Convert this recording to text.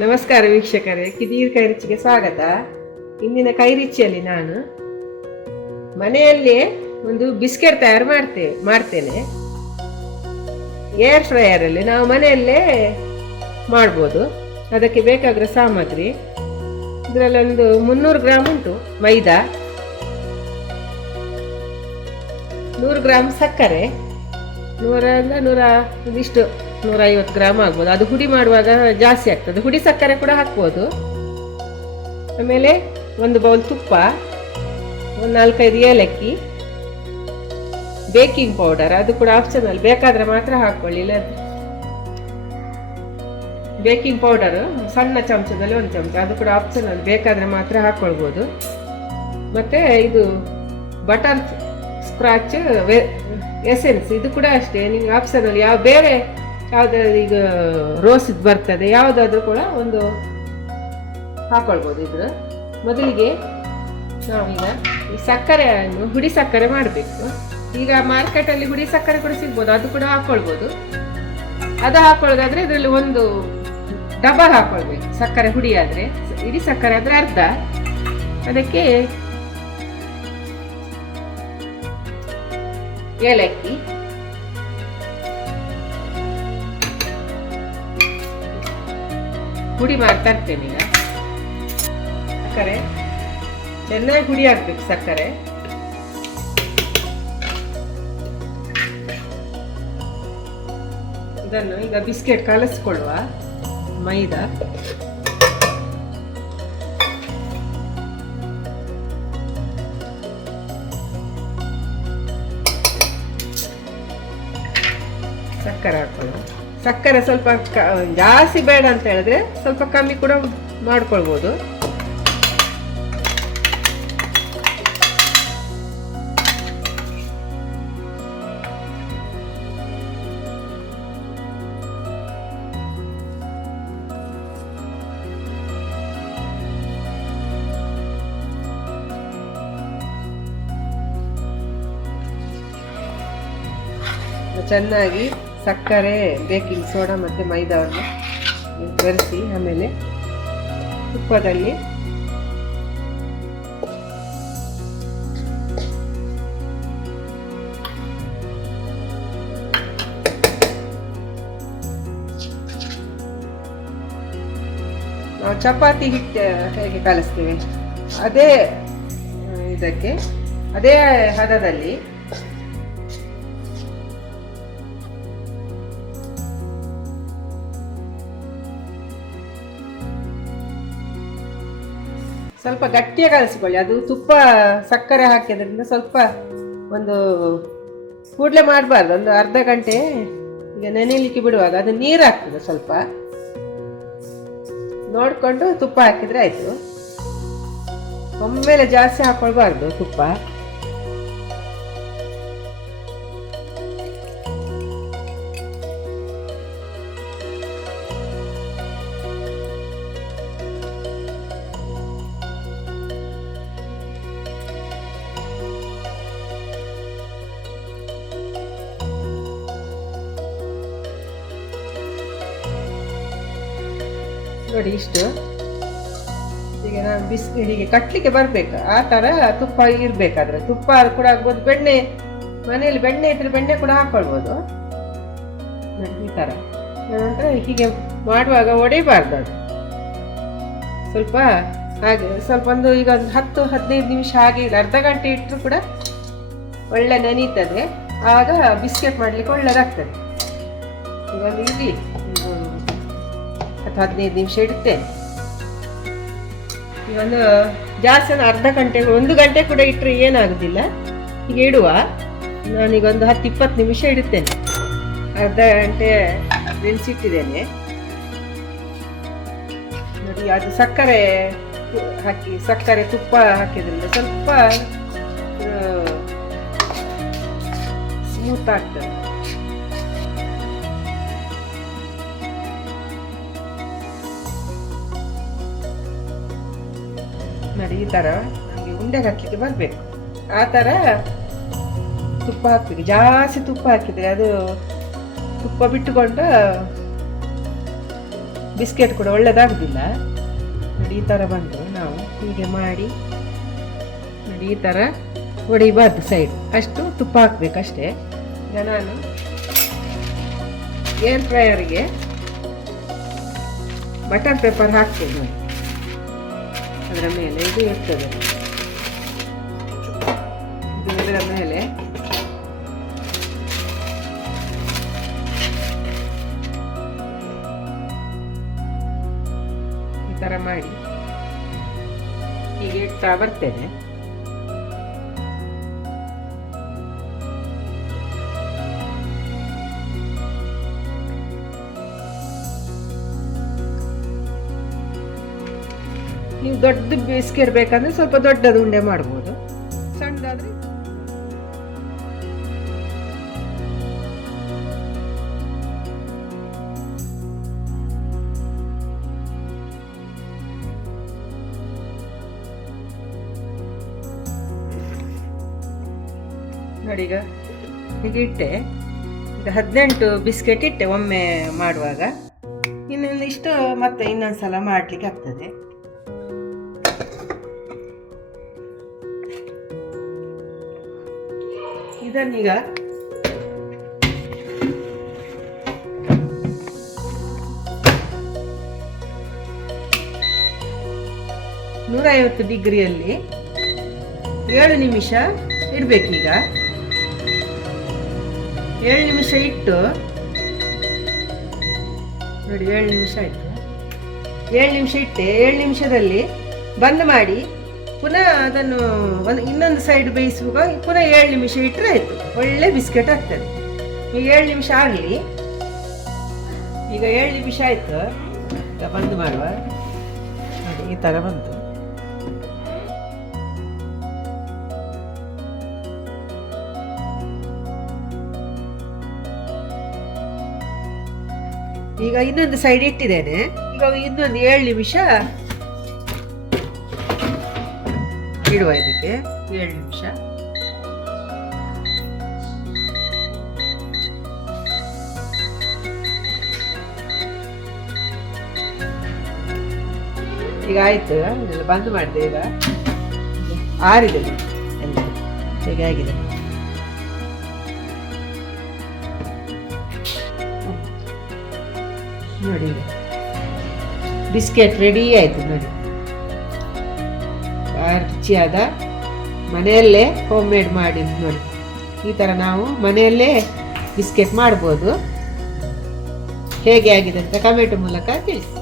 ನಮಸ್ಕಾರ ವೀಕ್ಷಕರೇ, ಕಿದೀರ್ ಕೈರುಚಿಗೆ ಸ್ವಾಗತ. ಇಂದಿನ ಕೈರುಚಿಯಲ್ಲಿ ನಾನು ಮನೆಯಲ್ಲೇ ಒಂದು ಬಿಸ್ಕೆಟ್ ತಯಾರು ಮಾಡ್ತೇನೆ. ಏರ್ ಫ್ರೈಯರಲ್ಲಿ ನಾವು ಮನೆಯಲ್ಲೇ ಮಾಡ್ಬೋದು. ಅದಕ್ಕೆ ಬೇಕಾಗಿರೋ ಸಾಮಗ್ರಿ ಇದರಲ್ಲೊಂದು 300 ಗ್ರಾಮ್ ಉಂಟು ಮೈದಾ, 100 ಗ್ರಾಮ್ ಸಕ್ಕರೆ, 150 ಗ್ರಾಮ್ ಆಗ್ಬೋದು. ಅದು ಹುಡಿ ಮಾಡುವಾಗ ಜಾಸ್ತಿ ಆಗ್ತದೆ, ಹುಡಿ ಸಕ್ಕರೆ ಕೂಡ ಹಾಕ್ಬೋದು. ಆಮೇಲೆ ಒಂದು ಬೌಲ್ ತುಪ್ಪ, ಒಂದು 4-5 ಏಲಕ್ಕಿ, ಬೇಕಿಂಗ್ ಪೌಡರ್, ಅದು ಕೂಡ ಆಪ್ಷನಲ್, ಬೇಕಾದ್ರೆ ಮಾತ್ರ ಹಾಕ್ಕೊಳ್ಳಿ. ಇಲ್ಲ ಬೇಕಿಂಗ್ ಪೌಡರ್ ಸಣ್ಣ ಚಮಚದಲ್ಲಿ 1 ಚಮಚ, ಅದು ಕೂಡ ಆಪ್ಷನಲ್, ಬೇಕಾದ್ರೆ ಮಾತ್ರ ಹಾಕ್ಕೊಳ್ಬೋದು. ಮತ್ತೆ ಇದು ಬಟರ್ ಸ್ಕ್ರಾಚ್ ಎಸೆನ್ಸ್, ಇದು ಕೂಡ ಅಷ್ಟೇ ನಿಮ್ಗೆ ಆಪ್ಷನಲ್. ಬೇರೆ ಯಾವುದಾದ್ರು ಈಗ ರೋಸ್ ಇದು ಬರ್ತದೆ, ಯಾವುದಾದ್ರೂ ಕೂಡ ಒಂದು ಹಾಕೊಳ್ಬೋದು. ಇದ್ರ ಮೊದಲಿಗೆ ನಾವೀಗ ಈ ಸಕ್ಕರೆಯನ್ನು ಹುಡಿ ಸಕ್ಕರೆ ಮಾಡಬೇಕು. ಈಗ ಮಾರ್ಕೆಟಲ್ಲಿ ಹುಡಿ ಸಕ್ಕರೆ ಕೂಡ ಸಿಗ್ಬೋದು, ಅದು ಕೂಡ ಹಾಕೊಳ್ಬೋದು. ಅದು ಹಾಕೊಳ್ಳೋದಾದ್ರೆ ಇದರಲ್ಲಿ ಒಂದು ಡಬಲ್ ಹಾಕೊಳ್ಬೇಕು. ಸಕ್ಕರೆ ಹುಡಿ ಆದರೆ, ಇಡೀ ಸಕ್ಕರೆ ಆದರೆ ಅರ್ಧ. ಅದಕ್ಕೆ ಏಲಕ್ಕಿ, ಹುಡಿ ಮಾಡ್ತಾ ಇರ್ತೇನೆ. ಈಗ ಸಕ್ಕರೆ ಚೆನ್ನಾಗಿ ಹುಡಿ ಹಾಕ್ಬೇಕು. ಸಕ್ಕರೆ ಇದನ್ನು ಈಗ ಬಿಸ್ಕೆಟ್ ಕಲಸಿಕೊಳ್ಳುವ. ಮೈದಾ, ಸಕ್ಕರೆ ಹಾಕೊಳ್ಳುವ. ಸಕ್ಕರೆ ಸ್ವಲ್ಪ ಜಾಸ್ತಿ ಬೇಡ ಅಂತ ಹೇಳಿದ್ರೆ ಸ್ವಲ್ಪ ಕಮ್ಮಿ ಕೂಡ ಮಾಡ್ಕೊಳ್ಬೋದು. ಚೆನ್ನಾಗಿ ಸಕ್ಕರೆ, ಬೇಕಿಂಗ್ ಸೋಡಾ ಮತ್ತು ಮೈದಾವನ್ನು ಬೆರೆಸಿ, ಆಮೇಲೆ ತುಪ್ಪದಲ್ಲಿ ನಾವು ಚಪಾತಿ ಹಿಟ್ಟು ಹೇಗೆ ಕಲಿಸ್ತೇವೆ ಅದೇ ಇದಕ್ಕೆ ಅದೇ ಹದದಲ್ಲಿ ಸ್ವಲ್ಪ ಗಟ್ಟಿಯಾಗಿ ಕಲಿಸ್ಕೊಳ್ಳಿ. ಅದು ತುಪ್ಪ ಸಕ್ಕರೆ ಹಾಕಿದ್ರಿಂದ ಸ್ವಲ್ಪ ಒಂದು ಕೂಡಲೇ ಮಾಡಬಾರ್ದು, ಒಂದು ಅರ್ಧ ಗಂಟೆ ಈಗ ನೆನೆಯಲಿಕ್ಕೆ ಬಿಡುವಾಗ ಅದು ನೀರು ಹಾಕ್ತದೆ. ಸ್ವಲ್ಪ ನೋಡಿಕೊಂಡು ತುಪ್ಪ ಹಾಕಿದರೆ ಆಯಿತು. ಒಮ್ಮೆಲೆ ಜಾಸ್ತಿ ಹಾಕ್ಕೊಳ್ಬಾರ್ದು ತುಪ್ಪ. ನೋಡಿ ಇಷ್ಟು. ಈಗ ನಾನು ಹೀಗೆ ಕಟ್ಲಿಕ್ಕೆ ಬರಬೇಕು, ಆ ಥರ ತುಪ್ಪ ಇರಬೇಕಾದ್ರೆ. ತುಪ್ಪ ಕೂಡ ಆಗ್ಬೋದು, ಬೆಣ್ಣೆ ಮನೆಯಲ್ಲಿ ಬೆಣ್ಣೆ ಇದ್ರೆ ಬೆಣ್ಣೆ ಕೂಡ ಹಾಕ್ಕೊಳ್ಬೋದು. ನೋಡಿ ಈ ಥರ. ನಂತರ ಹೀಗೆ ಮಾಡುವಾಗ ಒಡೆಯಬಾರ್ದು ಅದು. ಸ್ವಲ್ಪ ಹಾಗೆ ಸ್ವಲ್ಪ ಈಗ ಒಂದು 10-15 ನಿಮಿಷ ಹಾಗೆ ಅರ್ಧ ಗಂಟೆ ಇಟ್ಟರು ಕೂಡ ಒಳ್ಳೆ ನೆನೀತದೆ. ಆಗ ಬಿಸ್ಕೆಟ್ ಮಾಡಲಿಕ್ಕೆ ಒಳ್ಳೆಯದಾಗ್ತದೆ. ಈಗ ಇಲ್ಲಿ 10-15 ನಿಮಿಷ ಇಡ್ತೇನೆ. ಈಗ ಒಂದು ಜಾಸ್ತಿ ಅರ್ಧ ಗಂಟೆ, 1 ಗಂಟೆ ಕೂಡ ಇಟ್ಟರೆ ಏನಾಗುದಿಲ್ಲ. ಈಗ ಇಡುವ. ನಾನೀಗ ಒಂದು 10-20 ನಿಮಿಷ ಇಡುತ್ತೇನೆ. ಅರ್ಧ ಗಂಟೆ ನೆನೆಸಿಟ್ಟಿದ್ದೇನೆ. ನೋಡಿ, ಅದು ಸಕ್ಕರೆ ಹಾಕಿ, ಸಕ್ಕರೆ ತುಪ್ಪ ಹಾಕಿದ್ರಿಂದ ಸ್ವಲ್ಪ ಸ್ಮೂತ್ ಆಗ್ತದೆ. ನೋಡಿ ಈ ಥರ ನಮಗೆ ಉಂಡೆ ಹಾಕಲಿಕ್ಕೆ ಬರಬೇಕು. ಆ ಥರ ತುಪ್ಪ ಹಾಕ್ಬೇಕು. ಜಾಸ್ತಿ ತುಪ್ಪ ಹಾಕಿದರೆ ಅದು ತುಪ್ಪ ಬಿಟ್ಟುಕೊಂಡು ಬಿಸ್ಕೆಟ್ ಕೂಡ ಒಳ್ಳೆಯದಾಗೋದಿಲ್ಲ. ನೋಡಿ ಈ ಥರ ಬಂದು ನಾವು ಹೀಗೆ ಮಾಡಿ ನೋಡಿ ಈ ಥರ ಹೊಡಿಬಾರ್ದು ಸೈಡ್, ಅಷ್ಟು ತುಪ್ಪ ಹಾಕಬೇಕಷ್ಟೇ. ಈಗ ನಾನು ಏರ್ ಫ್ರೈಯರ್ಗೆ ಬಟರ್ ಪೇಪರ್ ಹಾಕ್ತೇನೆ ನೋಡಿ, ಅದರ ಮೇಲೆ ಇದು ಇರ್ತದೆ, ಇದರ ಮೇಲೆ ಈ ಥರ ಮಾಡಿ ಹೀಗೆ ಇಡ್ತಾ ಬರ್ತೇನೆ. ನೀವು ದೊಡ್ಡ ಬಿಸ್ಕೆಟ್ ಬೇಕಂದ್ರೆ ಸ್ವಲ್ಪ ದೊಡ್ಡದು ಉಂಡೆ ಮಾಡ್ಬೋದು, ಸಣ್ಣದಾದ್ರೆ ನೋಡಿ. ಈಗ ಹೀಗೆ ಇಟ್ಟೆ, ಈಗ 18 ಬಿಸ್ಕೆಟ್ ಇಟ್ಟೆ ಒಮ್ಮೆ ಮಾಡುವಾಗ. ಇನ್ನೊಂದು ಇಷ್ಟು ಮತ್ತೆ ಇನ್ನೊಂದ್ಸಲ ಮಾಡ್ಲಿಕ್ಕೆ ಆಗ್ತದೆ. ಇದನ್ನೀಗ 150 ಡಿಗ್ರಿಯಲ್ಲಿ 7 ನಿಮಿಷ ಇಡಬೇಕೀಗ. 7 ನಿಮಿಷ ಇಟ್ಟು ನೋಡಿ, 7 ನಿಮಿಷ ಆಯಿತು. 7 ನಿಮಿಷ ಇಟ್ಟೆ. 7 ನಿಮಿಷದಲ್ಲಿ ಬಂದ್ ಮಾಡಿ ಪುನಃ ಅದನ್ನು ಇನ್ನೊಂದು ಸೈಡ್ ಬೇಯಿಸುವಾಗ ಪುನಃ 7 ನಿಮಿಷ ಇಟ್ಟರೆ ಆಯಿತು, ಒಳ್ಳೆ ಬಿಸ್ಕೆಟ್ ಆಗ್ತದೆ. ಈಗ 7 ನಿಮಿಷ ಆಗಲಿ. ಈಗ 7 ನಿಮಿಷ ಆಯಿತು, ಈಗ ಬಂದ್ ಮಾಡುವ. ನೋಡಿ ಈ ಥರ ಬಂತು. ಈಗ ಇನ್ನೊಂದು ಸೈಡ್ ಇಟ್ಟಿದ್ದೇನೆ. ಈಗ ಇನ್ನೊಂದು 7 ನಿಮಿಷ ಇಡುವ. ಇದಕ್ಕೆ 7 ನಿಮಿಷ. ಈಗ ಆಯ್ತು, ಇದೆಲ್ಲ ಬಂದ್ ಮಾಡಿದೆ. ಈಗ ಆರಿದೆ ಎಲ್ಲ, ಹೀಗೆ ಆಗಿದೆ. ನೋಡಿ ಬಿಸ್ಕೆಟ್ ರೆಡಿ ಆಯ್ತು ನೋಡಿ. ರುಚಿಯಾದ ಮನೆಯಲ್ಲೇ ಹೋಮ್ ಮೇಡ್ ಮಾಡಿ ನೋಡಿ. ಈ ಥರ ನಾವು ಮನೆಯಲ್ಲೇ ಬಿಸ್ಕೆಟ್ ಮಾಡ್ಬೋದು. ಹೇಗೆ ಆಗಿದೆ ಅಂತ ಕಮೆಂಟ್ ಮೂಲಕ ತಿಳಿಸಿ.